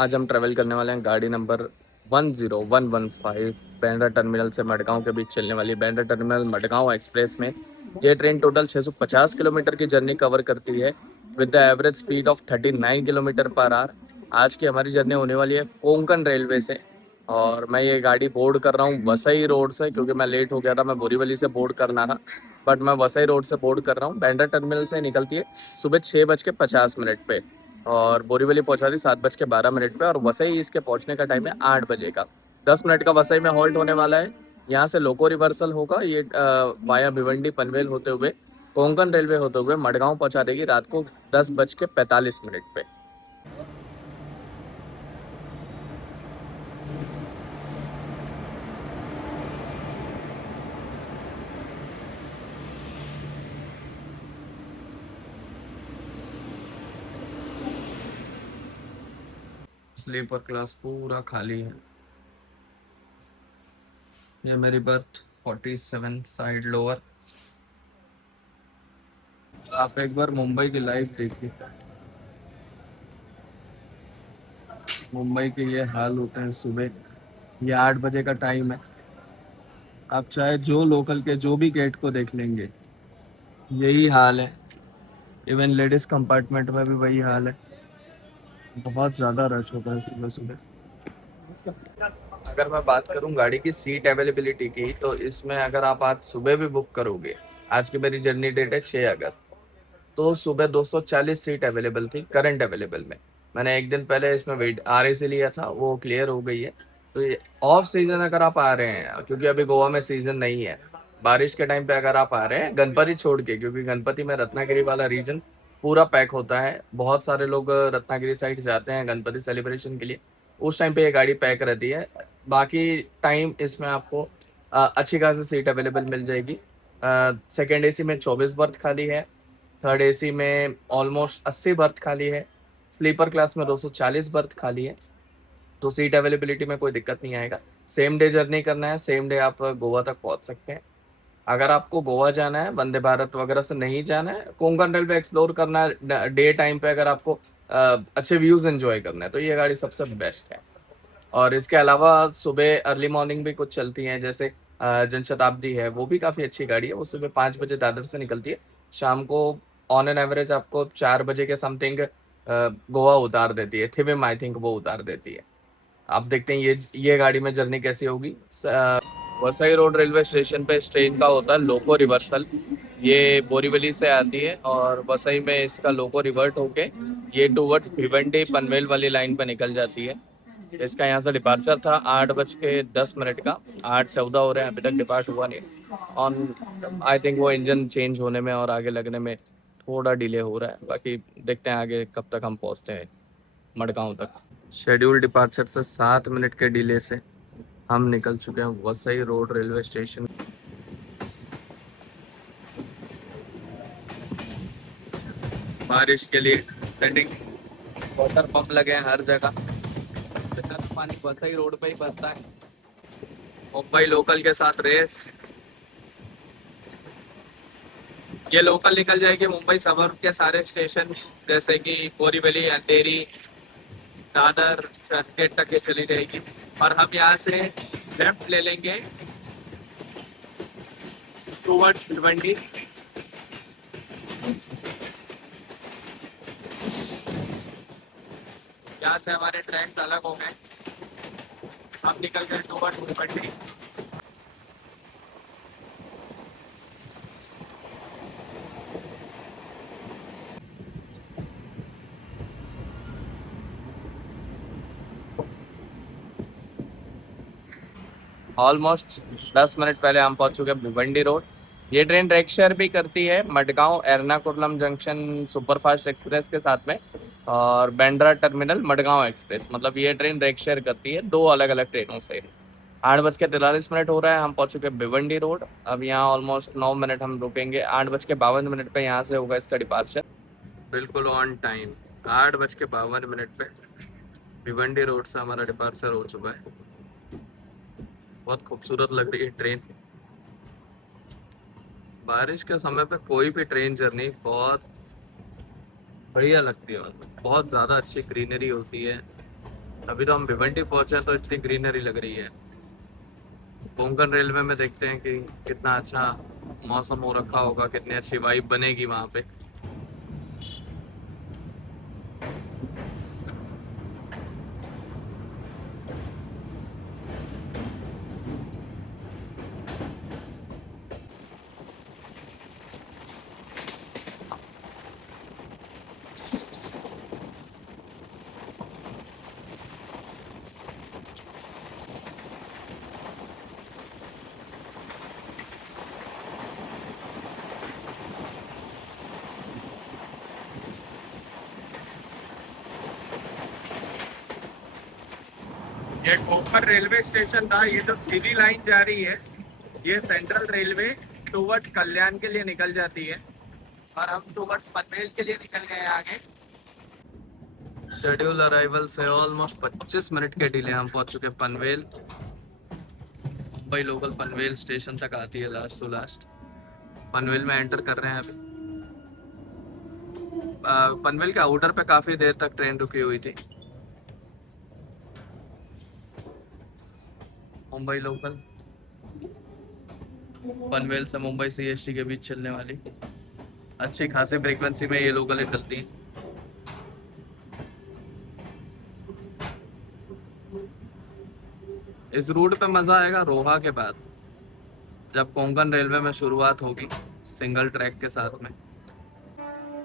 आज हम ट्रैवल करने वाले हैं गाड़ी नंबर 10115 बांद्रा टर्मिनल से मडगांव के बीच चलने वाली बांद्रा टर्मिनल मडगांव एक्सप्रेस में। ये ट्रेन टोटल 650 किलोमीटर की जर्नी कवर करती है with the average speed of 39 kilometre per hour. आज की हमारी जर्नी होने वाली है कोंकण रेलवे से, और मैं ये गाड़ी बोर्ड कर रहा हूँ वसई रोड से, क्योंकि मैं लेट हो गया था। मैं बोरीवली से बोर्ड करना था, बट मैं वसई रोड से बोर्ड कर रहा हूँ। बांद्रा टर्मिनल से निकलती है सुबह 6:50 पे, और बोरीवली पहुंचा दी 7:12 पे, और वसई इसके पहुंचने का टाइम है 8 बजे का। 10 मिनट का वसई में हॉल्ट होने वाला है। यहाँ से लोको रिवर्सल होगा, ये वाया भिवंडी पनवेल होते हुए कोंकण रेलवे होते हुए मडगांव पहुंचा देगी रात को 10:45 पे। स्लीपर क्लास पूरा खाली है। ये मेरी बर्थ 47 साइड लोअर। आप एक बार मुंबई की लाइव देखिए, मुंबई के ये हाल होते हैं सुबह। ये 8 बजे का टाइम है। आप चाहे जो लोकल के जो भी गेट को देख लेंगे, यही हाल है। इवन लेडीज कंपार्टमेंट में भी वही हाल है। बहुत ज्यादा रश होता है सुबह सुबह। अगर मैं बात करूं गाड़ी की सीट अवेलेबिलिटी की, तो इसमें अगर आप आज सुबह भी बुक करोगे, आज की मेरी जर्नी डेट है 6 अगस्त, तो सुबह 240 सीट अवेलेबल थी करंट अवेलेबल में। मैंने एक दिन पहले इसमें वेट RA से लिया था, वो क्लियर हो गई है। तो ये ऑफ सीजन अगर आप आ रहे हैं, क्योंकि अभी गोवा में सीजन नहीं है, बारिश के टाइम पे अगर आप आ रहे हैं गणपति छोड़ के, क्योंकि गणपति में रत्नागिरी वाला रीजन पूरा पैक होता है। बहुत सारे लोग रत्नागिरी साइड जाते हैं गणपति सेलिब्रेशन के लिए, उस टाइम पे ये गाड़ी पैक रहती है। बाकी टाइम इसमें आपको अच्छी खासी सीट अवेलेबल मिल जाएगी। सेकेंड AC में 24 बर्थ खाली है। थर्ड AC में ऑलमोस्ट 80 बर्थ खाली है। स्लीपर क्लास में 240 बर्थ खाली है। तो सीट अवेलेबिलिटी में कोई दिक्कत नहीं आएगा। सेम डे जर्नी करना है, सेम डे आप गोवा तक पहुंच सकते हैं। अगर आपको गोवा जाना है, वंदे भारत वगैरह से नहीं जाना है, कोंकण रेलवे एक्सप्लोर करना है डे टाइम पे, अगर आपको अच्छे व्यूज एंजॉय करना है, तो ये गाड़ी सबसे बेस्ट है। और इसके अलावा सुबह अर्ली मॉर्निंग भी कुछ चलती हैं, जैसे जनशताब्दी है, वो भी काफ़ी अच्छी गाड़ी है। वो सुबह 5 बजे दादर से निकलती है, शाम को ऑन एन एवरेज आपको 4 बजे के समथिंग गोवा उतार देती है। थिविम आई थिंक वो उतार देती है। आप देखते हैं ये गाड़ी में जर्नी कैसी होगी। वसई रोड रेलवे स्टेशन पे इस ट्रेन का होता है लोको रिवर्सल। ये बोरीवली से आती है, और वसई में इसका लोको रिवर्ट होके ये टूवर्ड्स भिवंडी पनवेल वाली लाइन पे निकल जाती है। इसका यहाँ से डिपार्चर था 8:10 का। 8:14 हो रहे हैं, अभी तक डिपार्ट हुआ नहीं। ऑन आई थिंक वो इंजन चेंज होने में और आगे लगने में थोड़ा डिले हो रहा है। बाकी देखते हैं आगे कब तक हम पहुँचते हैं मडगांव तक। शेड्यूल डिपार्चर से 7 मिनट के डिले से हम निकल चुके हैं वसई रोड रेलवे स्टेशन। बारिश के लिए सेटिंग वाटर पंप लगे हैं हर जगह। पानी वसई रोड पे ही बरसता है। मुंबई लोकल के साथ रेस। ये लोकल निकल जाएगी मुंबई सबर्ब के सारे स्टेशन, जैसे कि बोरीवली, अंधेरी, दादर, चर्चगेट तक ये चली जाएगी। और हम यहाँ से लेफ्ट ले लेंगे टूवर्ड्स भिवंडी। यहाँ से हमारे ट्रैक्स अलग हो गए, हम निकल गए टूवर्ड्स भिवंडी। ऑलमोस्ट 10 मिनट पहले हम पहुंच चुके हैं भिवंडी रोड। ये ट्रेन रेक शेयर भी करती है Madgaon Ernakulam junction superfast express के साथ में, और बांद्रा टर्मिनल मडगांव एक्सप्रेस, मतलब ये ट्रेन रेक शेयर करती है दो अलग अलग ट्रेनों से। 8:43 हो रहा है, हम पहुंच चुके हैं भिवंडी रोड। अब यहाँ ऑलमोस्ट 9 मिनट हम रुकेंगे। 8:52 पे यहाँ से होगा इसका डिपार्चर। बिल्कुल ऑन टाइम 8:52 पे भिवंडी रोड से हमारा डिपार्चर हो चुका है। बहुत खूबसूरत लग रही है ट्रेन। बारिश के समय पे कोई भी ट्रेन जर्नी बहुत बढ़िया लगती है, बहुत ज़्यादा अच्छी ग्रीनरी होती है। अभी तो हम भिवंडी पहुंचे हैं, तो इतनी ग्रीनरी लग रही है। कोंकण रेलवे में देखते हैं कि कितना अच्छा मौसम हो रखा होगा, कितनी अच्छी वाइब बनेगी वहां पे। ये कोंकण रेलवे स्टेशन था, ये जो सीधी लाइन जा रही है, ये सेंट्रल रेलवे टूवर्ड्स कल्याण के लिए निकल जाती है, और हम टूवर्ड्स पनवेल के लिए निकल गए आगे। शेड्यूल अराइवल से ऑलमोस्ट 25 मिनट के डिले हम पहुंच चुके हैं पनवेल। मुंबई लोकल पनवेल स्टेशन तक आती है लास्ट टू लास्ट। पनवेल में एंटर कर रहे हैं अभी। पनवेल के आउटर पे काफी देर तक ट्रेन रुकी हुई थी। मुंबई लोकल पनवेल से मुंबई सीएसटी के बीच चलने वाली अच्छी खासी फ्रीक्वेंसी में ये लोकलें चलती हैं। इस रूट पे मजा आएगा रोहा के बाद, जब कोंकण रेलवे में शुरुआत होगी सिंगल ट्रैक के साथ में।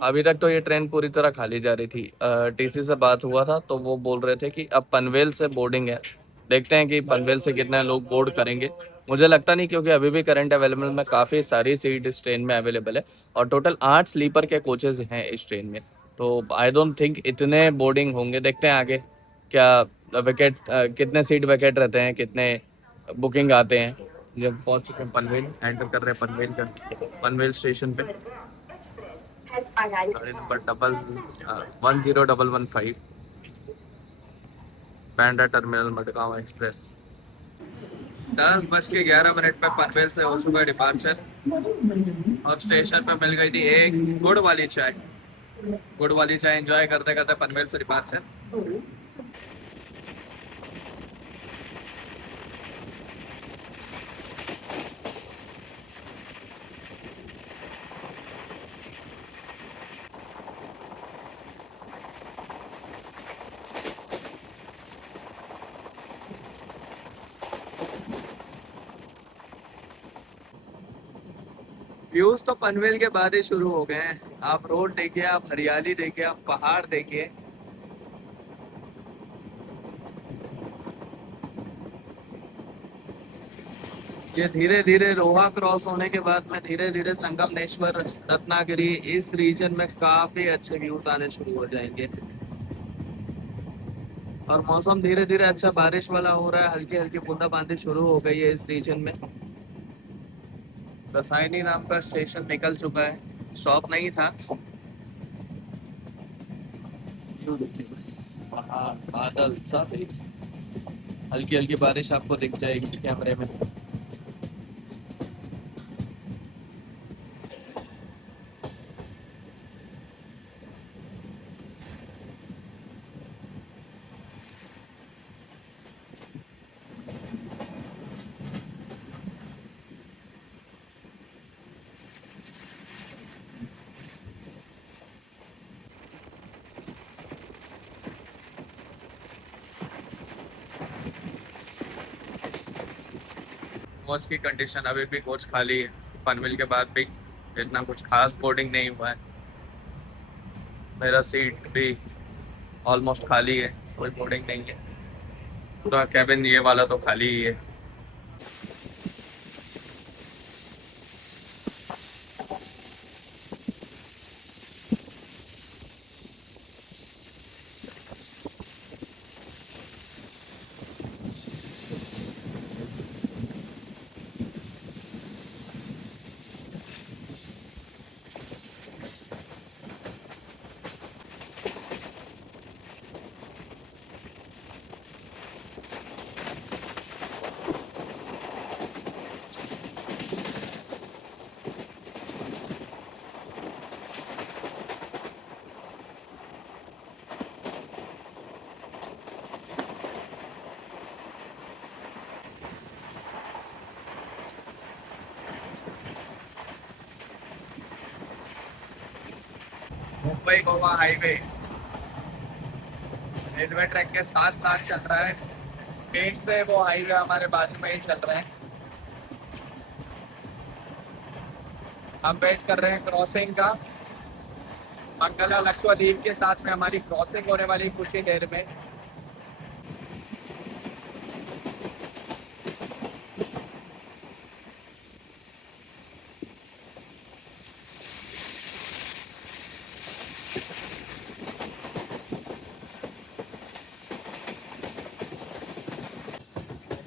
अभी तक तो ये ट्रेन पूरी तरह खाली जा रही थी। टीसी से बात हुआ था तो वो बोल रहे थे कि अब पनवेल से बोर्डिंग है, देखते हैं कि पनवेल से कितने लोग बोर्ड करेंगे। मुझे लगता नहीं, क्योंकि अभी भी करंट अवेलेबल में काफ़ी सारी सीट इस ट्रेन में अवेलेबल है, और टोटल 8 स्लीपर के कोचेज हैं इस ट्रेन में। तो आई डोंट थिंक इतने बोर्डिंग होंगे। देखते हैं आगे क्या विकेट, कितने सीट विकेट रहते हैं, कितने बुकिंग आते हैं। जब पहुंच चुके हैं पनवेल, एंटर कर रहे हैं पनवेल का, पनवेल स्टेशन पे। गाड़ी number 10115, Bandra terminal Madgaon express. 10:11 पे पनवेल से हो चुका डिपार्चर, और स्टेशन पे मिल गई थी एक गुड़ वाली चाय। गुड़ वाली चाय एंजॉय करते करते पनवेल से डिपार्चर। व्यूज तो पनवेल के बाद ही शुरू हो गए हैं। आप रोड देखिए, आप हरियाली देखिए, आप पहाड़ देखिए। ये धीरे धीरे रोहा क्रॉस होने के बाद में धीरे धीरे संगमनेश्वर, रत्नागिरी, इस रीजन में काफी अच्छे व्यूज आने शुरू हो जाएंगे। और मौसम धीरे धीरे अच्छा बारिश वाला हो रहा है, हल्की हल्की बूंदाबांदी शुरू हो गई है इस रीजन में। रसायनी नाम का स्टेशन निकल चुका है, शॉप नहीं था। पहाड़, बादल, सब हल्की हल्की बारिश आपको दिख जाएगी कैमरे में। कोच की कंडीशन अभी भी कोच खाली है। पनवेल के बाद भी इतना कुछ खास बोर्डिंग नहीं हुआ है। मेरा सीट भी ऑलमोस्ट खाली है, कोई बोर्डिंग नहीं है। पूरा कैबिन ये वाला तो खाली ही है। Mumbai Goa highway railway track के साथ साथ चल रहा है। एक से वो हाईवे हमारे बाजू में ही चल रहा है। हम वेट कर रहे हैं क्रॉसिंग का। मंगला लक्षद्वीप के साथ में हमारी क्रॉसिंग होने वाली कुछ ही देर में।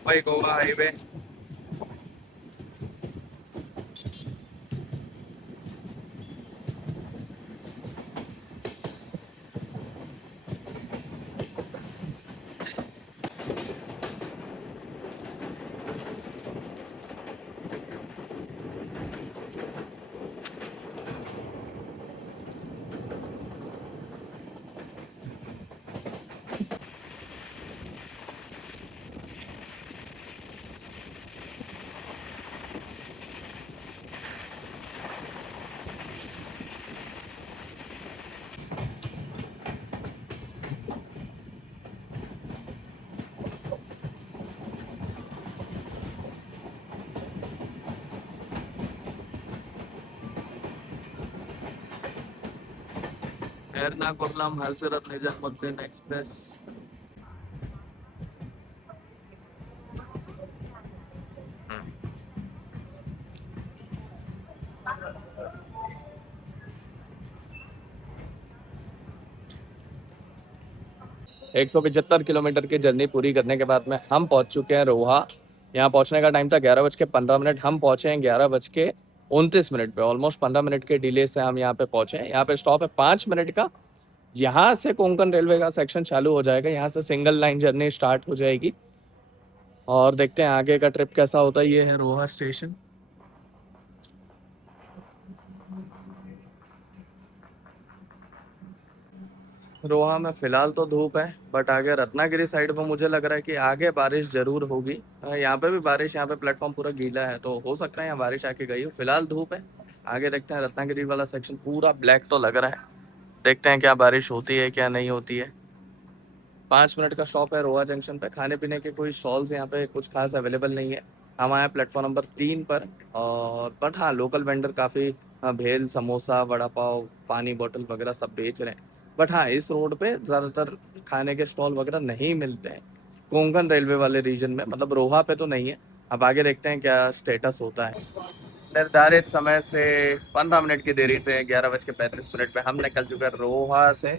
मुंबई गोवा हाईवे 175 किलोमीटर की जर्नी पूरी करने के बाद में हम पहुंच चुके हैं रोहा। यहाँ पहुंचने का टाइम था 11:15। हम पहुंचे हैं 11:29 पे। ऑलमोस्ट 15 मिनट के डिले से हम यहाँ पे पहुंचे हैं। यहाँ पे स्टॉप है 5 मिनट का। यहाँ से कोंकण रेलवे का सेक्शन चालू हो जाएगा। यहाँ से सिंगल लाइन जर्नी स्टार्ट हो जाएगी और देखते हैं आगे का ट्रिप कैसा होता है। ये है रोहा स्टेशन। रोहा में फिलहाल तो धूप है, बट आगे रत्नागिरी साइड में मुझे लग रहा है कि आगे बारिश जरूर होगी। यहाँ पे भी बारिश, यहाँ पे प्लेटफॉर्म पूरा गीला है तो हो सकता है यहाँ बारिश आके गई हो। फिलहाल धूप है। आगे देखते हैं। रत्नागिरी वाला सेक्शन पूरा ब्लैक तो लग रहा है। देखते हैं क्या बारिश होती है क्या नहीं होती है। 5 मिनट का स्टॉप है रोहा जंक्शन पे। खाने पीने के कोई स्टॉल्स यहाँ पे कुछ खास अवेलेबल नहीं है। हम आए प्लेटफॉर्म नंबर 3 पर। और बट हाँ, लोकल वेंडर काफ़ी भेल, समोसा, वड़ा पाव, पानी बोतल वगैरह सब बेच रहे हैं। बट हाँ, इस रोड पे ज़्यादातर खाने के स्टॉल वगैरह नहीं मिलते हैं। कोंकण रेलवे वाले रीजन में, मतलब रोहा पे तो नहीं है। अब आगे देखते हैं क्या स्टेटस होता है। निर्धारित समय से 15 मिनट की देरी से 11:35 पे हम निकल चुके हैं रोहा से।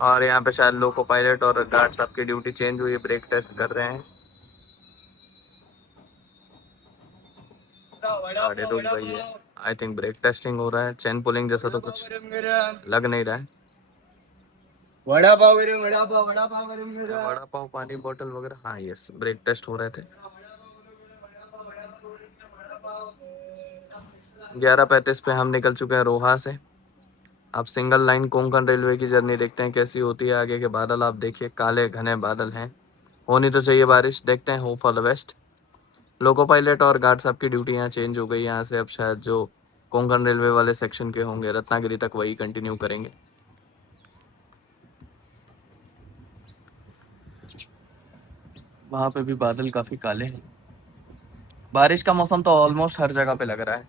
और यहाँ पे शायद लोको पायलट और गार्ड साहब की ड्यूटी चेंज हुई है, ब्रेक टेस्ट कर रहे हैं। गाड़ी रुक गई है। आई थिंक ब्रेक टेस्टिंग हो रहा है। चेन पुलिंग जैसा तो कुछ लग नहीं रहा है। वड़ा पाव पानी बोतल वगैरह, हाँ यस, ब्रेक टेस्ट हो रहे थे। 11:35 पे हम निकल चुके हैं रोहा से। अब सिंगल लाइन कोंकण रेलवे की जर्नी देखते हैं कैसी होती है। आगे के बादल आप देखिए, काले घने बादल हैं। होनी तो चाहिए बारिश, देखते हैं। Hope for the best. Loco pilot और गार्ड साहब की ड्यूटी यहाँ चेंज हो गई। यहाँ से अब शायद जो कोंकण रेलवे वाले सेक्शन के होंगे रत्नागिरी तक, वही कंटिन्यू करेंगे। वहाँ पे भी बादल काफ़ी काले हैं। बारिश का मौसम तो ऑलमोस्ट हर जगह पे लग रहा है।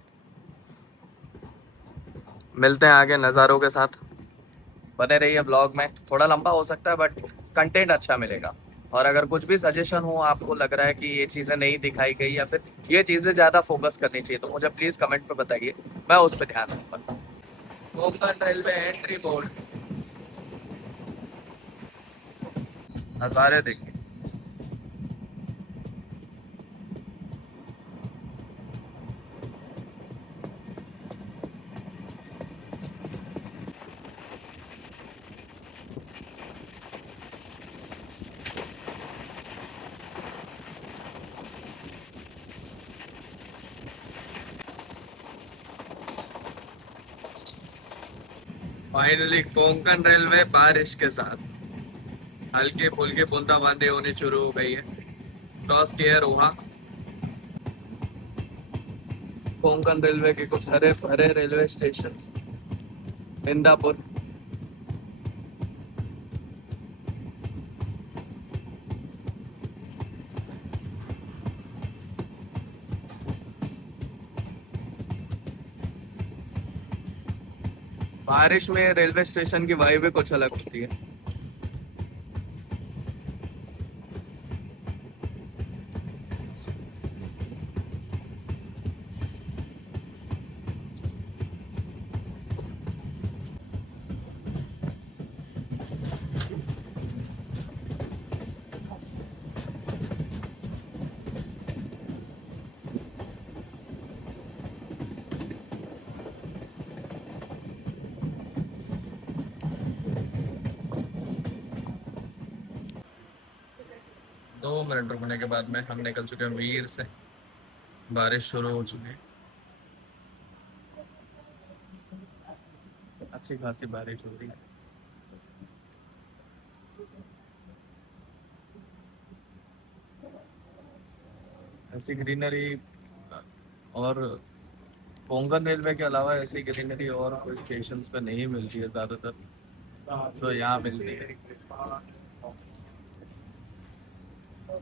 मिलते हैं आगे नज़ारों के साथ। बने रहिए ब्लॉग में। थोड़ा लंबा हो सकता है बट कंटेंट अच्छा मिलेगा। और अगर कुछ भी सजेशन हो, आपको लग रहा है कि ये चीज़ें नहीं दिखाई गई या फिर ये चीज़ें ज़्यादा फोकस करनी चाहिए, तो मुझे प्लीज़ कमेंट पे बताइए, मैं उस पर ध्यान दूंगा। कोंकण रेलवे एंट्री बोर्ड, नज़ारे देखिए। फाइनली कोंकण रेलवे बारिश के साथ हल्की फुल्की बूंदाबांदी होनी शुरू हो गई है। क्रॉस किया है रोहा। कोंकण रेलवे के कुछ हरे भरे रेलवे स्टेशन, इंदापुर, बारिश में रेलवे स्टेशन की वाइब भी कुछ अलग होती है। 2 मिनट रुकने के बाद में हम निकल चुके हैं वीर से। बारिश शुरू हो चुकी है, अच्छी खासी बारिश हो रही है। ऐसी ग्रीनरी और कोंकण रेलवे के अलावा ऐसी ग्रीनरी और कोई स्टेशन पे नहीं मिलती है ज्यादातर, तो यहाँ मिलती है।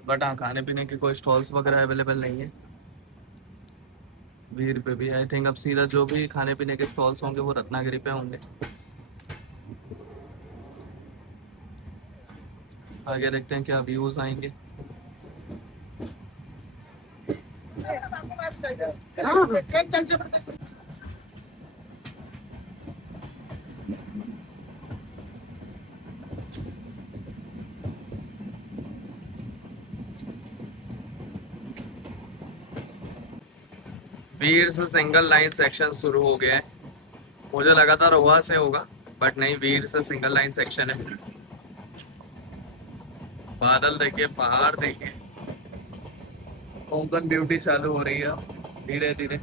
बट हाँ, खाने पीने के कोई स्टॉल्स वगैरह अवेलेबल नहीं है वीर पे भी। आई थिंक अब सीधा जो भी खाने पीने के स्टॉल्स होंगे वो रत्नागिरी पे होंगे। आगे देखते हैं क्या व्यूज आएंगे। वीर से सिंगल लाइन सेक्शन शुरू हो गया है। मुझे लगा था रोहा से होगा, बट नहीं, वीर से सिंगल लाइन सेक्शन है। बादल देखिए, पहाड़ देखिए, कोंकण ब्यूटी चालू हो रही है धीरे धीरे।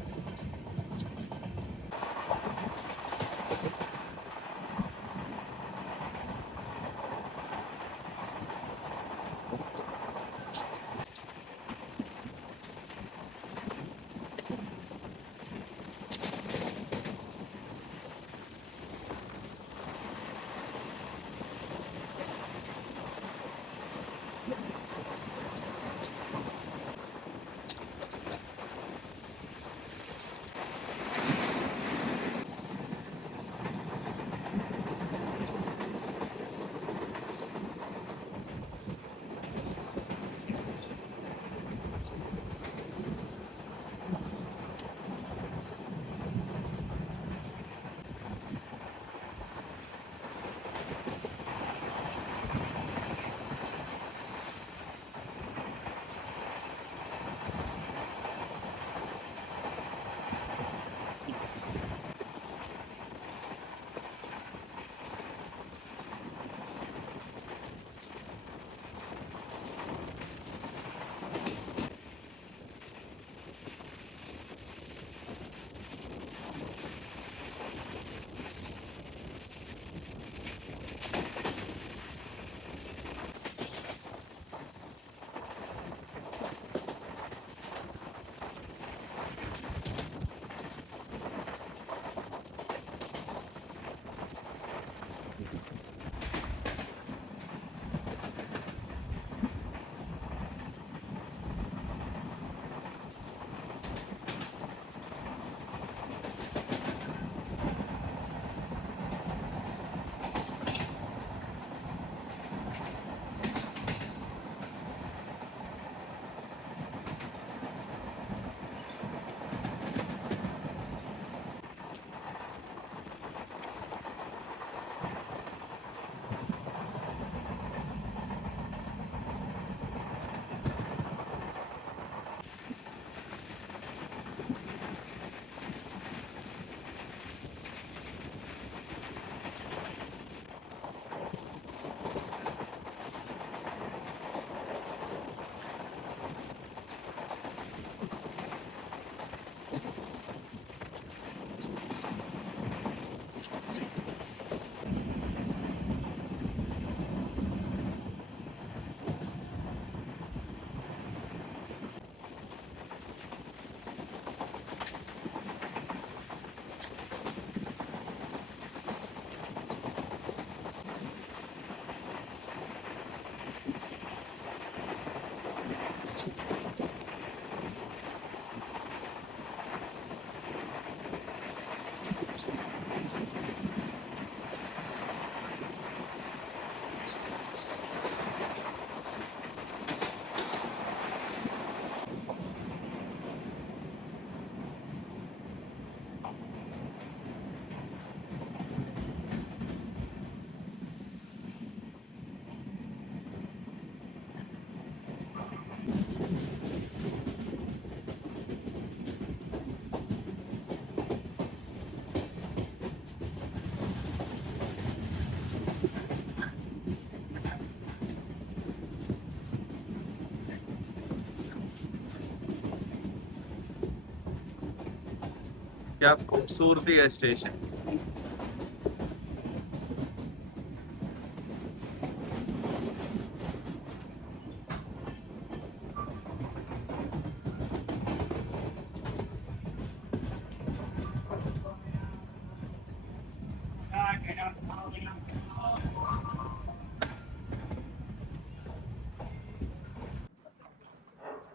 क्या खूबसूरती है स्टेशन।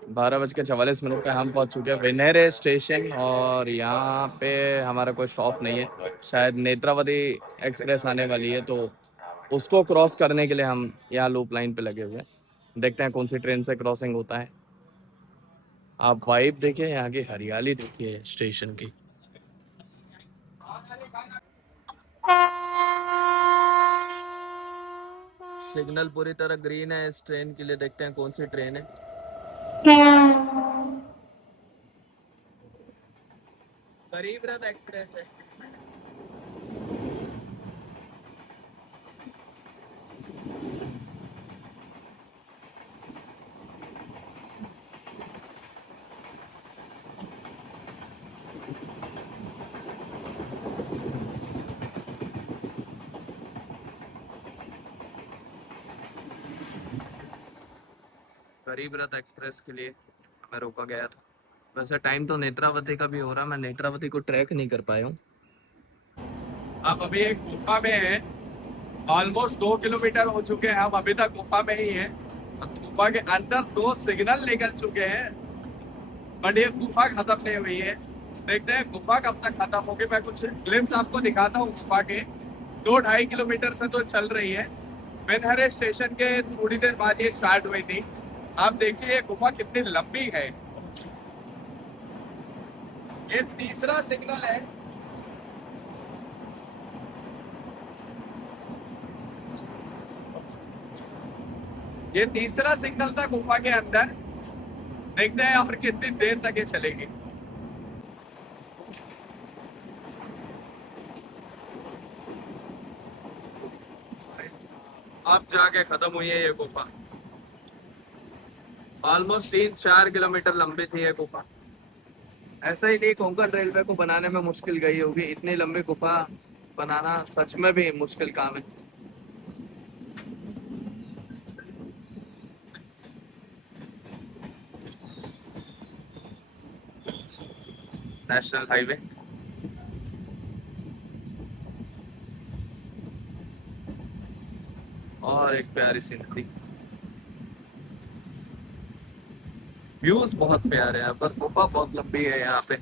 बारह बज के 44 मिनट पे हम पहुंच चुके हैं विनहेरे स्टेशन, और यहाँ पे हमारा कोई स्टॉप नहीं है। शायद नेत्रावती एक्सप्रेस आने वाली है, तो उसको क्रॉस करने के लिए हम यहाँ लूप लाइन पे लगे हुए हैं। देखते हैं कौन सी ट्रेन से क्रॉसिंग होता है। आप वाइब देखिए, यहाँ की हरियाली देखिए स्टेशन की। सिग्नल पूरी तरह ग्रीन है इस ट्रेन के लिए। देखते हैं कौन सी ट्रेन है। गरीब रथ एक्सप्रेस है। गरीब रथ एक्सप्रेस के लिए मैं रोका गया था। वैसे टाइम तो नेत्रावती का भी हो रहा, मैं नेत्रावती को ट्रैक नहीं कर पाया हूँ। अब अभी एक गुफा में है। ऑलमोस्ट 2 किलोमीटर हो चुके हैं, हम अभी तक गुफा में ही हैं। गुफा के अंदर 2 सिग्नल निकल चुके हैं, बट ये गुफा खत्म नहीं हुई है। देखते हैं गुफा कब तक खत्म होगी। मैं कुछ ग्लिम्स आपको दिखाता हूँ गुफा के। 2-2.5 किलोमीटर से तो चल रही है। बेनहरे स्टेशन के थोड़ी देर बाद ये स्टार्ट हुई थी। आप देखिए ये गुफा कितनी लंबी है। ये तीसरा सिग्नल है। ये तीसरा सिग्नल था गुफा के अंदर। देखते हैं और कितनी देर तक ये चलेगी। अब जाके खत्म हुई है ये गुफा। ऑलमोस्ट 3-4 किलोमीटर लंबी थी ये गुफा। ऐसा ही नहीं, कोंकण रेलवे को बनाने में मुश्किल गई होगी। इतनी लंबी गुफा बनाना सच में भी मुश्किल काम है। National highway. और एक प्यारी सी नदी। व्यूज बहुत प्यारे हैं, पर गुफा बहुत लंबी है। यहाँ पे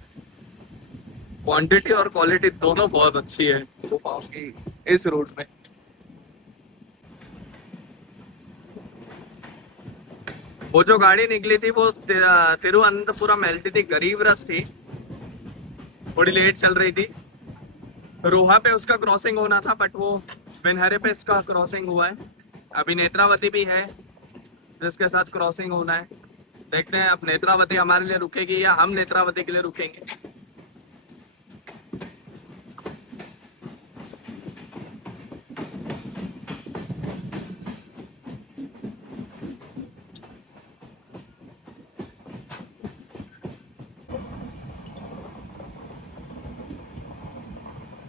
क्वांटिटी और क्वालिटी दोनों बहुत अच्छी है गुफाओं की इस रूट में। वो जो गाड़ी निकली थी वो तिरुवनंतपुरम एलटीटी गरीब रथ थी। थोड़ी लेट चल रही थी। रोहा पे उसका क्रॉसिंग होना था, बट वो बेनहरे पे इसका क्रॉसिंग हुआ है। अभी नेत्रावती भी है जिसके साथ क्रॉसिंग होना है। देखते हैं अब नेत्रावती हमारे लिए रुकेगी या हम नेत्रावती के लिए रुकेंगे।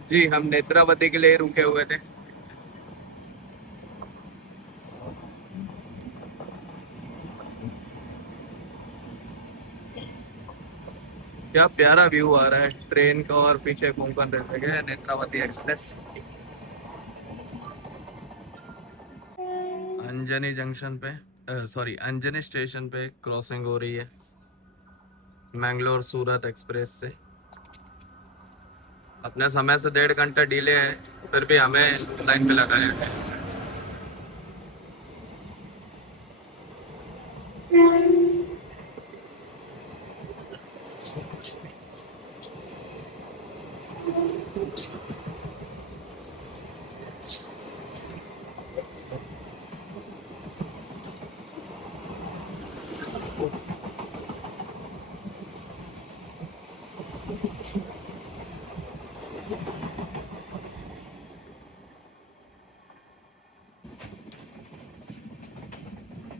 जी, हम नेत्रावती के लिए रुके हुए थे। क्या प्यारा व्यू आ रहा है ट्रेन का, और पीछे कोंकण रेलवे के नेत्रावती एक्सप्रेस। अंजनी जंक्शन पे, सॉरी अंजनी स्टेशन पे क्रॉसिंग हो रही है मैंगलोर सूरत एक्सप्रेस से। अपने समय से 1.5 घंटा डिले है, फिर भी हमें लाइन पे लगाया है।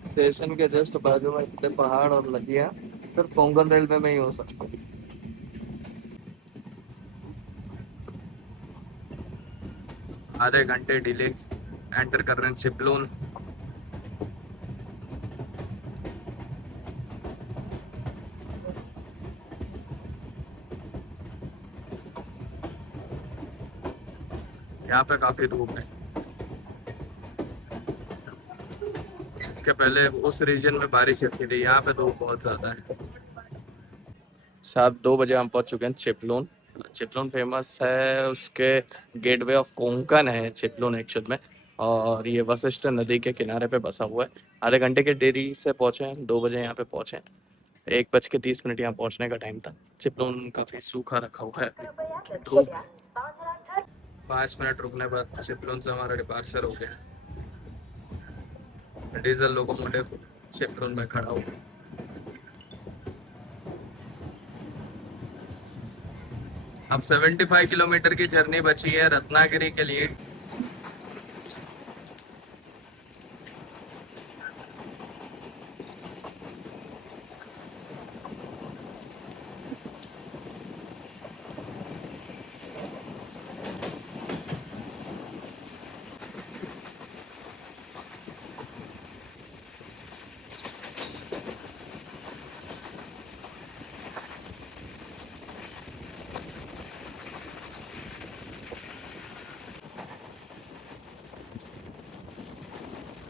स्टेशन के जस्ट बाजू में इतने पहाड़ और नदियां सिर्फ कोंकण रेलवे में ही हो सकती है। आधे घंटे डिले। एंटर कर रहे हैं चिपलून। यहाँ पे काफी धूप है। इसके पहले उस रीजन में बारिश होती थी, यहाँ पे धूप बहुत ज्यादा है। 7:02 हम पहुंच चुके हैं चिपलून। चिपलून फेमस है उसके गेटवे ऑफ कोंकण है चिपलून एक्चुअल में। और ये वशिष्ठ नदी के किनारे पे बसा हुआ है। आधे घंटे के देरी से पहुंचे हैं, 2 बजे यहाँ पे पहुंचे हैं। 1:30 यहाँ पहुंचने का टाइम था। चिपलून काफी सूखा रखा हुआ है। तो 5 मिनट रुकने बाद चिपलून से हमारा डिपार्चर हो गया। डीजल लोकोमोटिव चिपलून में खड़ा हुआ। अब 75 किलोमीटर की जर्नी बची है रत्नागिरी के लिए।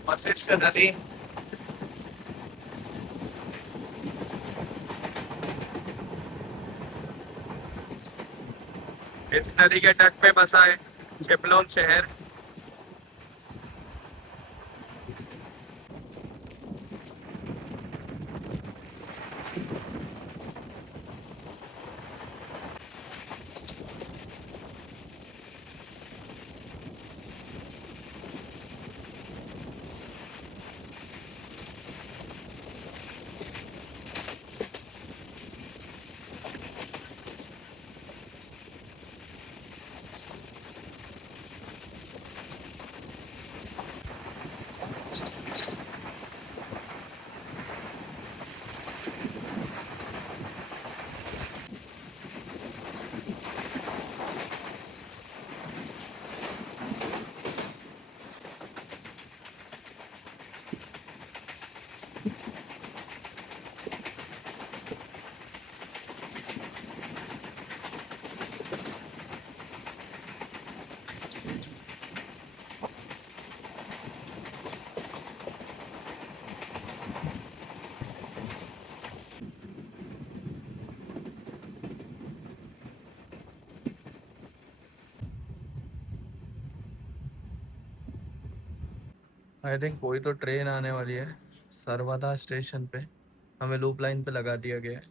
वशिष्ठ नदी। इस नदी के तट पे बसा है चिपलून शहर। आई थिंक कोई तो ट्रेन आने वाली है सरवदा स्टेशन पे। हमें लूप लाइन पे लगा दिया गया है।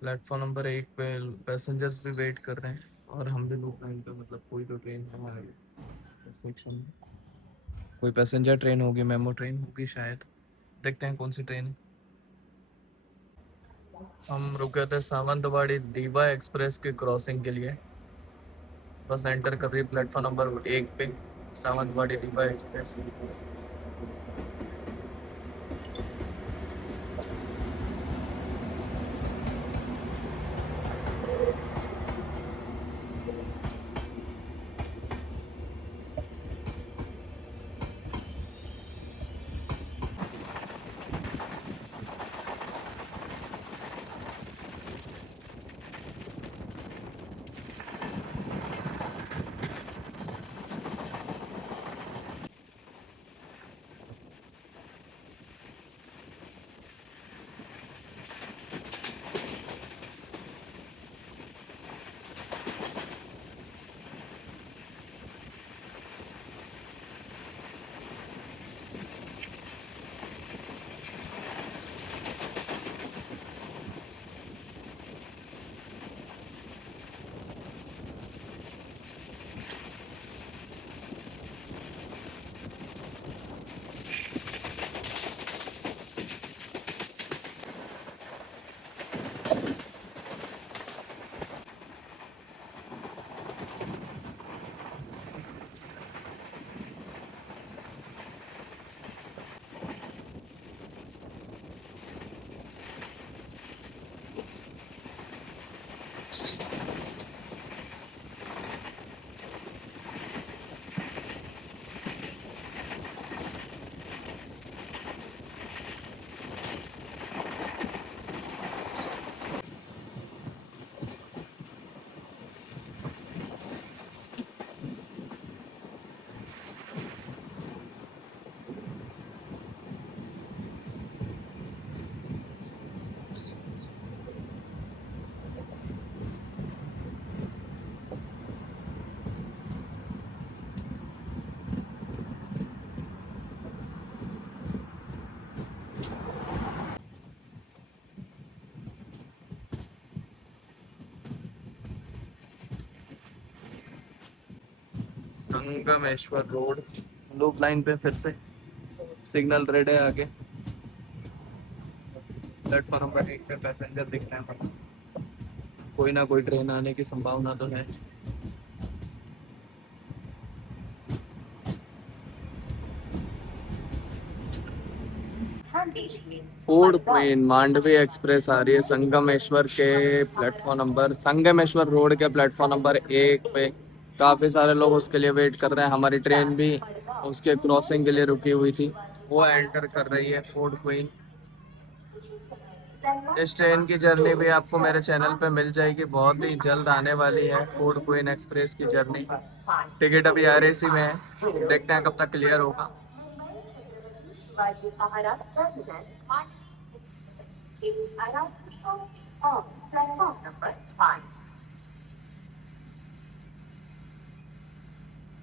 प्लेटफॉर्म नंबर 1 पे पैसेंजर्स भी वेट कर रहे हैं और हम भी लूप लाइन पे, मतलब कोई तो ट्रेन हमारे सेक्शन में। कोई पैसेंजर ट्रेन होगी, मेमो ट्रेन होगी शायद। देखते हैं कौन सी ट्रेन है। हम रुके थे सावंतवाड़ी दीवा एक्सप्रेस की क्रॉसिंग के लिए। बस एंटर कर रही प्लेटफॉर्म नंबर 1 पे सावंतवाड़ी दीवा express. Sangameshwar road loop line पे फिर से सिग्नल रेड है आगे। प्लेटफॉर्म नंबर 1 पे पैसेंजर दिख रहे हैं, कोई ना कोई ट्रेन आने की संभावना तो है। फूड क्वीन मांडवी एक्सप्रेस आ रही है संगमेश्वर के प्लेटफॉर्म नंबर, संगमेश्वर रोड के प्लेटफॉर्म नंबर 1 पे। काफी सारे लोग उसके लिए वेट कर रहे हैं। हमारी ट्रेन भी उसके क्रॉसिंग के लिए रुकी हुई थी, वो एंटर कर रही है फूड क्वीन। इस ट्रेन की जर्नी भी आपको मेरे चैनल पे मिल जाएगी, बहुत ही जल्द आने वाली है फूड क्वीन एक्सप्रेस की जर्नी। टिकट अभी आरएसी में है, देखते हैं कब तक क्लियर होगा।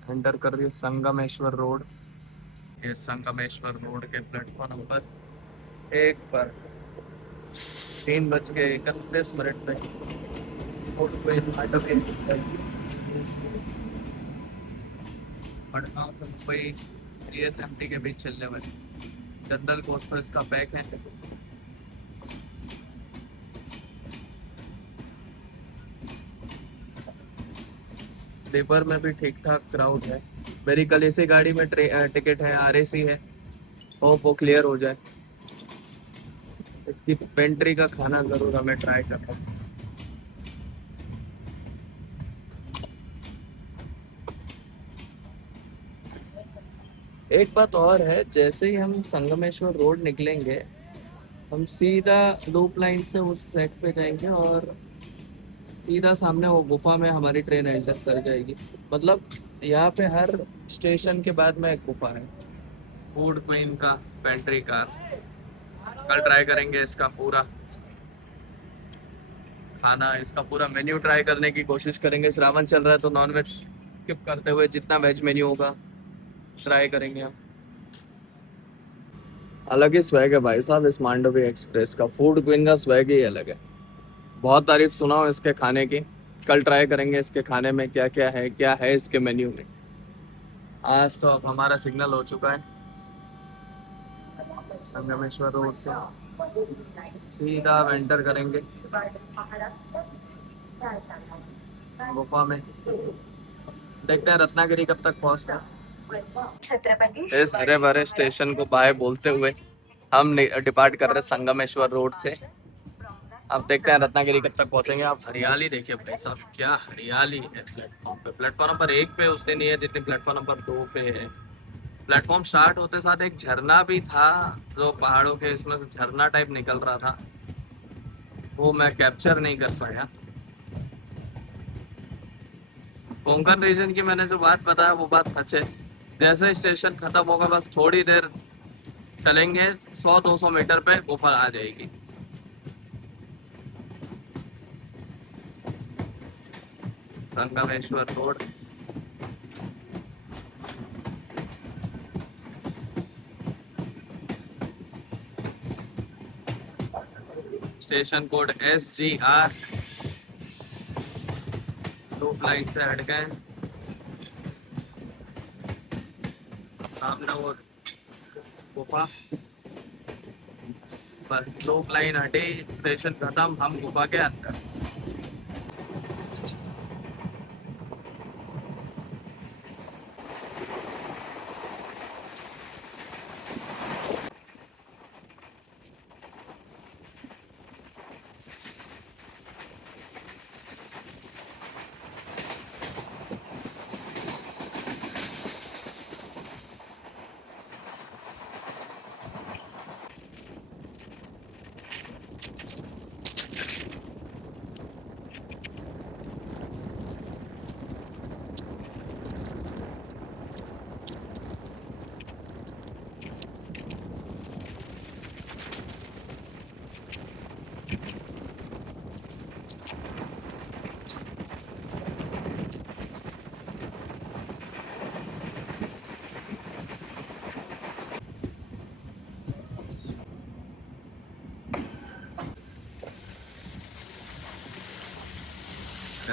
एंटर कर रही है संगमेश्वर रोड। ये संगमेश्वर रोड के प्लेटफॉर्म नंबर 1 पर 3:31 पे फूड क्वीन पटना से मुंबई सीएसएमटी के बीच चलने वाली जनरल कोच पर इसका पैक है। स्लीपर में भी ठीक ठाक क्राउड है। मेरी कल इसी गाड़ी में टिकट है, आरएसी है, होप वो क्लियर हो जाए। इसकी पेंट्री का खाना जरूर हमें ट्राई करना। एक बात और है, जैसे ही हम संगमेश्वर रोड निकलेंगे हम सीधा लूप लाइन से उस ट्रैक पे जाएंगे और सीधा सामने वो गुफा में हमारी ट्रेन एंटर कर जाएगी। मतलब यहाँ पे हर स्टेशन के बाद में एक गुफा है। फूड क्वीन का पेंट्री कार कल ट्राई करेंगे, इसका पूरा खाना, इसका पूरा मेन्यू ट्राई करने की कोशिश करेंगे। श्रावण चल रहा है तो नॉनवेज स्किप करते हुए जितना वेज मेन्यू होगा ट्राई करेंगे हम। अलग ही स्वैग है भाई साहब इस मांडवी एक्सप्रेस का, फूड क्वीन का स्वैग ही अलग है। बहुत तारीफ सुना हूँ इसके खाने की, कल ट्राई करेंगे इसके खाने में क्या क्या है इसके मेन्यू में। आज तो अब हमारा सिग्नल हो चुका है, संगमेश्वर रोड से सीधा एंटर करेंगे गुफा में। देखते हैं रत्नागिरी कब तक पहुंचता है। इस हरे भरे स्टेशन को बाय बोलते हुए हम डिपार्ट कर रहे हैं संगमेश्वर रोड से। अब देखते हैं रत्नागिरी कब तक पहुंचेंगे। आप हरियाली देखिए भाई साहब, क्या हरियाली है प्लेटफॉर्म पे। प्लेटफॉर्म नंबर 1 पे उतनी नहीं है जितनी प्लेटफॉर्म नंबर 2 पे है। प्लेटफॉर्म स्टार्ट होते साथ एक झरना भी था, जो पहाड़ों के इसमें से झरना टाइप निकल रहा था, वो मैं कैप्चर नहीं कर पाया। कोंकण रीजन की मैंने जो बात बताया वो बात सच है। जैसे स्टेशन खत्म होगा बस थोड़ी देर चलेंगे, 100-200 मीटर पे गुफा आ जाएगी। Sangameshwar road station code SGR। Loop line से हट गए, सामने वो गुफा, बस लूप लाइन हटी, स्टेशन खत्म, हम गुफा के अंदर।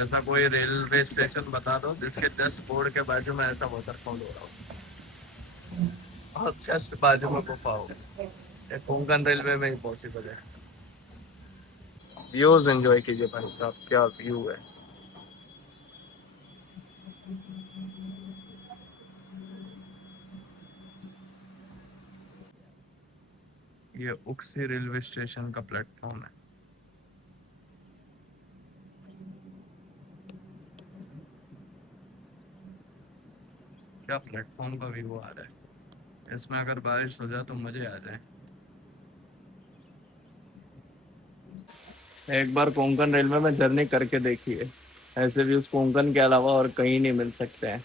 ऐसा कोई रेलवे स्टेशन बता दो जिसके जस्ट बोर्ड के बाजू में ऐसा वाटरफॉल हो रहा हो और जस्ट बाजू में गुफा हो। ये कोंकण रेलवे में ही पॉसिबल है। व्यूज एंजॉय कीजिए भाई साहब, क्या व्यू है। ये उक्सी रेलवे स्टेशन का प्लेटफॉर्म है। क्या प्लेटफॉर्म का व्यू आ रहा है। इसमें अगर बारिश हो जाए तो मजे आ जाए। एक बार कोंकण रेलवे में जर्नी करके देखिए, ऐसे व्यूज कोंकण के अलावा और कहीं नहीं मिल सकते हैं।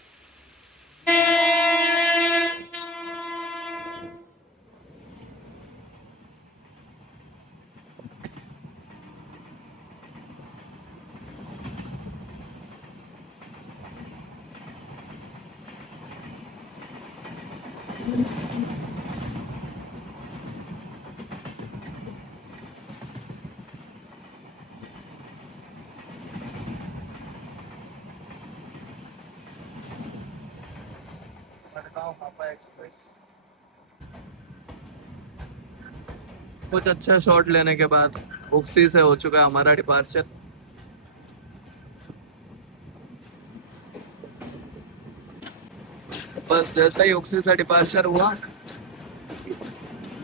मडगांव हापा एक्सप्रेस। कुछ अच्छा शॉट लेने के बाद उक्सी से हो चुका है हमारा डिपार्चर। बस जैसा ही उक्सी से डिपार्चर हुआ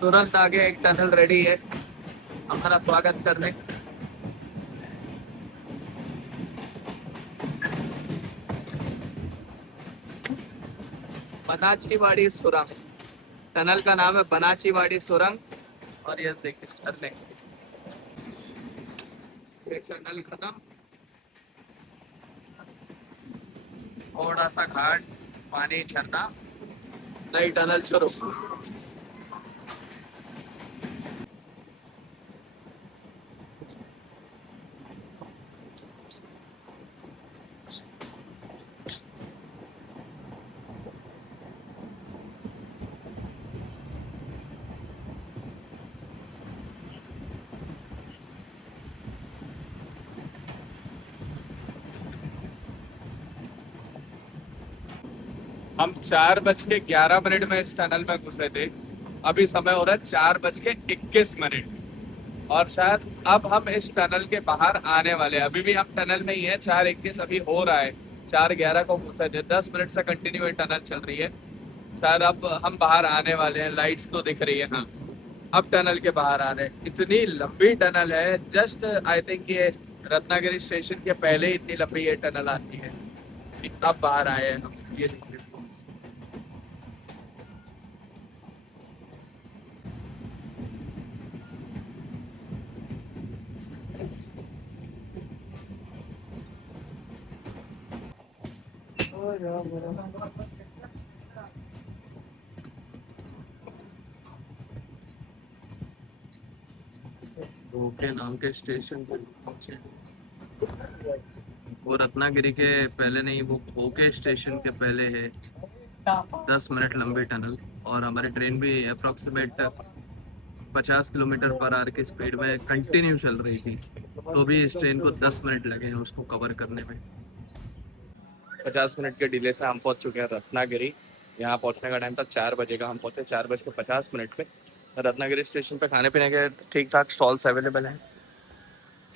तुरंत आगे एक टनल रेडी है हमारा स्वागत करने। बनाचीवाड़ी सुरंग, टनल का नाम है बनाचीवाड़ी सुरंग। और ये देखिए झरने, टनल खत्म, थोड़ा सा घाट, पानी झरना, नई टनल शुरू। हम 4:11 में इस टनल में घुसे थे। अभी समय हो रहा है 4:21 और शायद अब हम इस टनल के बाहर आने वाले हैं। अभी भी हम टनल में ही है, 4:21 अभी हो रहा है। 4:11 को घुसे थे, 10 मिनट से कंटिन्यू ये टनल चल रही है। शायद अब हम बाहर आने वाले हैं, लाइट्स तो दिख रही है। हाँ, अब टनल के बाहर आ रहे हैं। इतनी लंबी टनल है, जस्ट आई थिंक ये रत्नागिरी स्टेशन के पहले ही इतनी लंबी ये टनल आती है। अब बाहर आए हैं हम, ये देखिए। ओके नाम के स्टेशन पर पहुंचे। वो रत्नागिरी के पहले नहीं, वो ओके स्टेशन के पहले है। 10 मिनट लंबी टनल और हमारी ट्रेन भी अप्रोक्सीमेट 50 किलोमीटर पर आवर की स्पीड में कंटिन्यू चल रही थी। तो भी इस ट्रेन को 10 मिनट लगे हैं उसको कवर करने में। 50 मिनट के डिले से हम पहुंच चुके हैं रत्नागिरी। यहाँ पहुंचने का टाइम था 4 बजे का, हम पहुंचे 4:50 पे। रत्नागिरी स्टेशन पे खाने पीने के ठीक ठाक स्टॉल्स अवेलेबल हैं।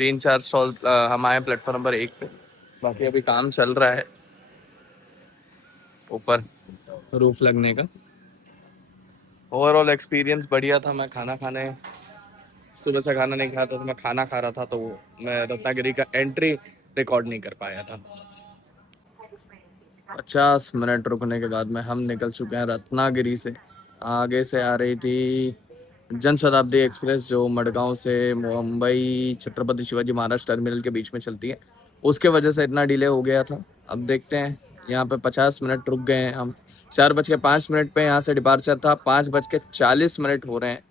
3-4 स्टॉल हम आए प्लेटफॉर्म नंबर 1 पे। बाकी अभी काम चल रहा है ऊपर रूफ लगने का। ओवरऑल एक्सपीरियंस बढ़िया था। मैं खाना खाने सुबह से खाना नहीं खाता, तो मैं खाना खा रहा था, तो मैं रत्नागिरी का एंट्री रिकॉर्ड नहीं कर पाया था। 50 मिनट रुकने के बाद में हम निकल चुके हैं रत्नागिरी से। आगे से आ रही थी जन शताब्दी एक्सप्रेस, जो मडगांव से मुंबई छत्रपति शिवाजी महाराज टर्मिनल के बीच में चलती है। उसके वजह से इतना डिले हो गया था। अब देखते हैं, यहाँ पे 50 मिनट रुक गए हैं हम। 4:05 पे यहाँ से डिपार्चर था, 5:40 हो रहे हैं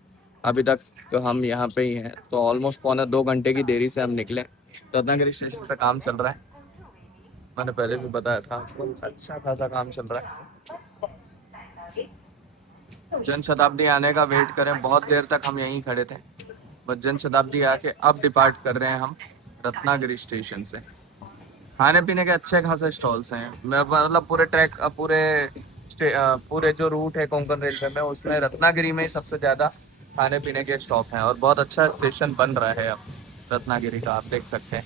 अभी तक। तो हम यहाँ पे ही हैं, तो ऑलमोस्ट 1.25 घंटे की देरी से हम निकले। रत्नागिरी स्टेशन पे काम चल रहा है, मैंने पहले भी बताया था। अच्छा खासा काम चल रहा है। जन शताब्दी आने का वेट करें, बहुत देर तक हम यहीं खड़े थे। बस जन शताब्दी आके अब डिपार्ट कर रहे हैं हम रत्नागिरी स्टेशन से। खाने पीने के अच्छे खासे स्टॉल्स हैं। मैं मतलब पूरे ट्रैक पूरे जो रूट है कोंकण रेलवे में, उसमें रत्नागिरी में ही सबसे ज्यादा खाने पीने के स्टॉप हैं, और बहुत अच्छा स्टेशन बन रहा है अब रत्नागिरी का, आप देख सकते हैं।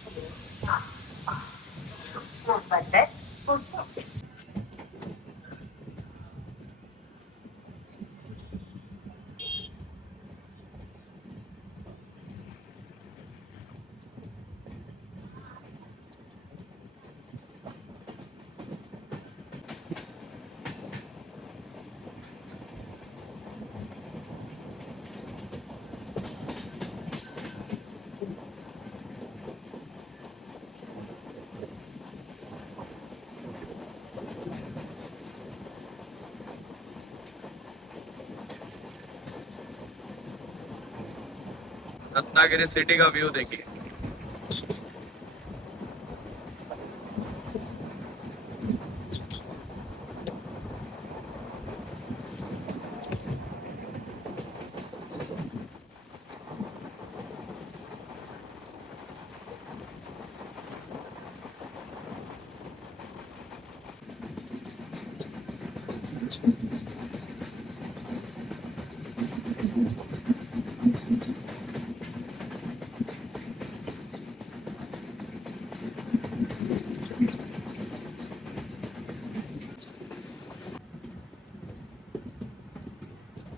रत्नागिरी सिटी का व्यू देखिए।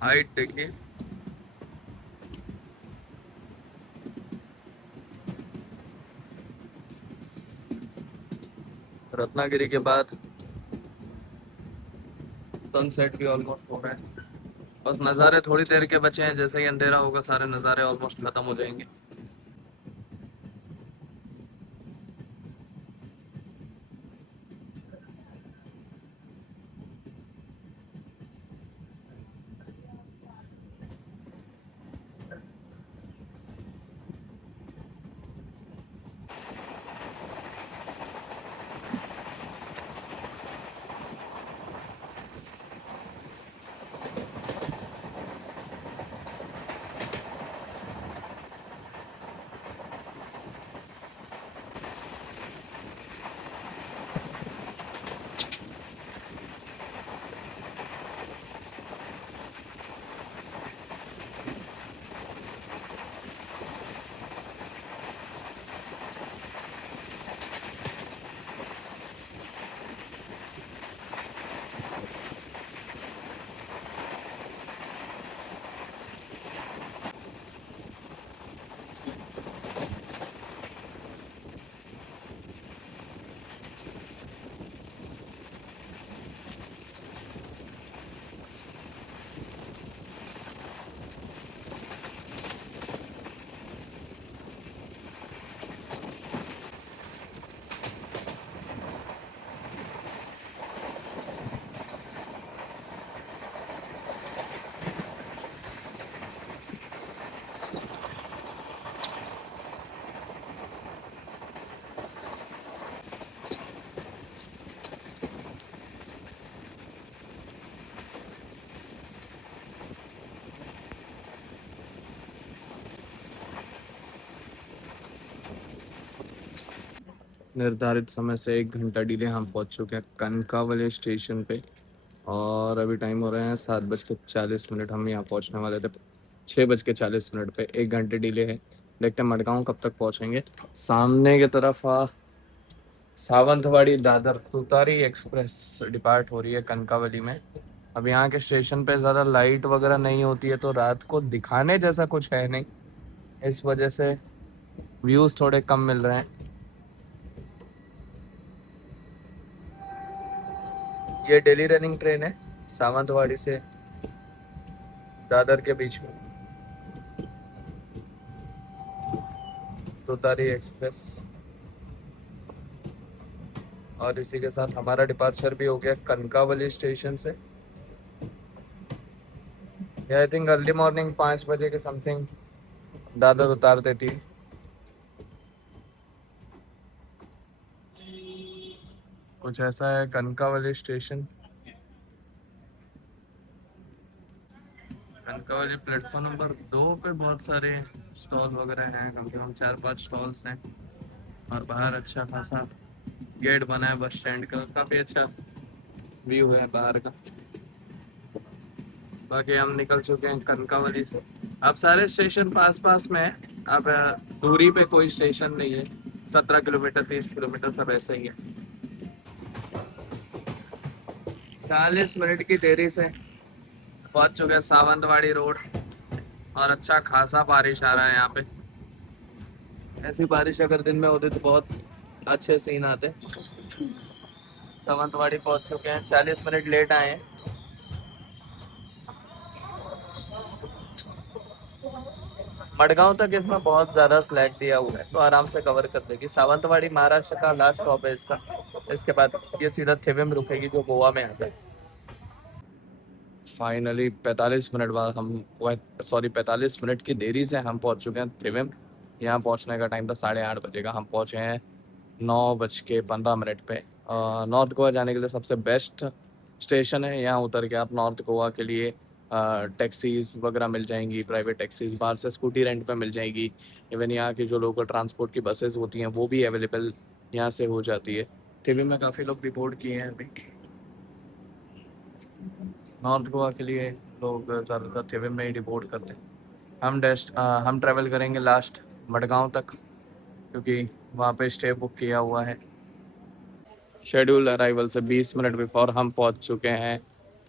हाइट देखिए। रत्नागिरी के बाद सनसेट भी ऑलमोस्ट हो रहा है। बस नज़ारे थोड़ी देर के बचे हैं, जैसे ही अंधेरा होगा सारे नज़ारे ऑलमोस्ट खत्म हो जाएंगे। निर्धारित समय से 1 घंटा डिले हम पहुंच चुके हैं कनकावली स्टेशन पे। और अभी टाइम हो रहे हैं 7:40। हम यहाँ पहुंचने वाले थे 6:40 पे। 1 घंटे डिले है। देखते हैं मडगांव कब तक पहुंचेंगे। सामने की तरफ सावंतवाड़ी दादर तुतारी एक्सप्रेस डिपार्ट हो रही है कनकावली में। अब यहाँ के स्टेशन पे ज़्यादा लाइट वगैरह नहीं होती है, तो रात को दिखाने जैसा कुछ है नहीं, इस वजह से व्यूज़ थोड़े कम मिल रहे हैं। ये डेली रनिंग ट्रेन है सावंतवाड़ी से दादर के बीच में, तुतारी एक्सप्रेस। और इसी के साथ हमारा डिपार्चर भी हो गया कनकावली स्टेशन से। आई थिंक अर्ली मॉर्निंग 5 बजे के समथिंग दादर उतार देती है। कुछ ऐसा है Kankavli station. Kankavli platform number 2 पे बहुत सारे स्टॉल वगैरह हैं, कम से कम 4-5 स्टॉल्स हैं, और बाहर अच्छा खासा गेट बना है बस स्टैंड का, काफी अच्छा व्यू है बाहर का। बाकी हम निकल चुके हैं कनकावली से। अब सारे स्टेशन पास पास में है। अब दूरी पे कोई स्टेशन नहीं है। 17 किलोमीटर 30 किलोमीटर सब ऐसे ही है। 40 मिनट की देरी से पहुंच चुके हैं सावंतवाड़ी रोड। और अच्छा खासा बारिश आ रहा है यहाँ पे। ऐसी बारिश अगर दिन में होती तो बहुत अच्छे सीन आते। सावंतवाड़ी पहुंच चुके हैं, 40 मिनट लेट आए हैं। मडगांव तक इसमें बहुत ज्यादा स्लैग दिया हुआ है, तो आराम से कवर कर देगी। सावंतवाड़ी महाराष्ट्र का लास्ट स्टॉप है इसका। इसके बाद ये सीधा थिविम रुकेगी जो गोवा में आता है। फाइनली 45 मिनट बाद हम 45 मिनट की देरी से हम पहुंच चुके हैं थिविम। यहाँ पहुंचने का टाइम था 8:30 बजे का, हम पहुंचे हैं 9:15 पे। नॉर्थ गोवा जाने के लिए सबसे बेस्ट स्टेशन है। यहाँ उतर के आप नॉर्थ गोवा के लिए टैक्सीज वगैरह मिल जाएंगी, प्राइवेट टैक्सीज, बाहर से स्कूटी रेंट पे मिल जाएगी। इवन यहाँ की जो लोकल ट्रांसपोर्ट की बसेज होती हैं वो भी अवेलेबल यहाँ से हो जाती है। टीवी में काफ़ी लोग रिपोर्ट किए हैं अभी। नॉर्थ गोवा के लिए लोग ज़्यादातर टीवी में ही रिपोर्ट करते हैं। हम ट्रैवल करेंगे लास्ट मडगांव तक, क्योंकि वहाँ पे स्टे बुक किया हुआ है। शेड्यूल अराइवल से 20 मिनट बिफोर हम पहुँच चुके हैं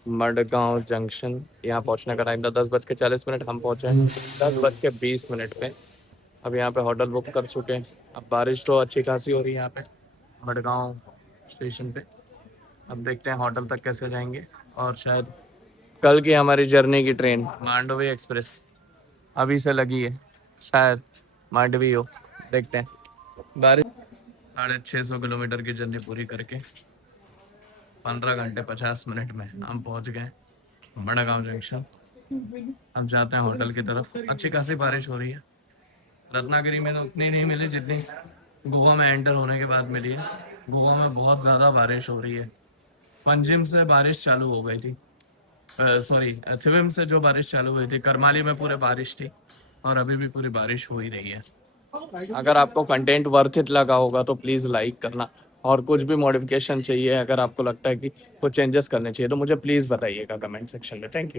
मडगांव जंक्शन। यहाँ पहुँचने का टाइम था 10:40। हम पहुँचे हैं 10:20 पे। अब यहाँ पे होटल बुक कर चुके हैं। अब बारिश तो अच्छी खासी हो रही है यहाँ पे मडगांव स्टेशन पे। अब देखते हैं होटल तक कैसे जाएंगे। और शायद कल की हमारी जर्नी की ट्रेन मांडवी एक्सप्रेस अभी से लगी है, शायद मांडवी हो, देखते हैं। बारिश 650 किलोमीटर की जर्नी पूरी करके 15 घंटे 50 मिनट में हम पहुंच गए मडगांव जंक्शन। अब जाते हैं होटल की तरफ। अच्छी खासी बारिश हो रही है। रत्नागिरी में तो उतनी नहीं मिली जितनी गोवा में एंटर होने के बाद मिली है। गोवा में बहुत ज़्यादा बारिश हो रही है। पंजिम से बारिश चालू हो गई थी, सॉरी थिविम से जो बारिश चालू हुई थी, करमाली में पूरे बारिश थी और अभी भी पूरी बारिश हो ही रही है। अगर आपको कंटेंट वर्थ इट लगा होगा तो प्लीज़ लाइक करना, और कुछ भी मॉडिफिकेशन चाहिए, अगर आपको लगता है कि कुछ चेंजेस करने चाहिए तो मुझे प्लीज़ बताइएगा कमेंट सेक्शन में। Thank you.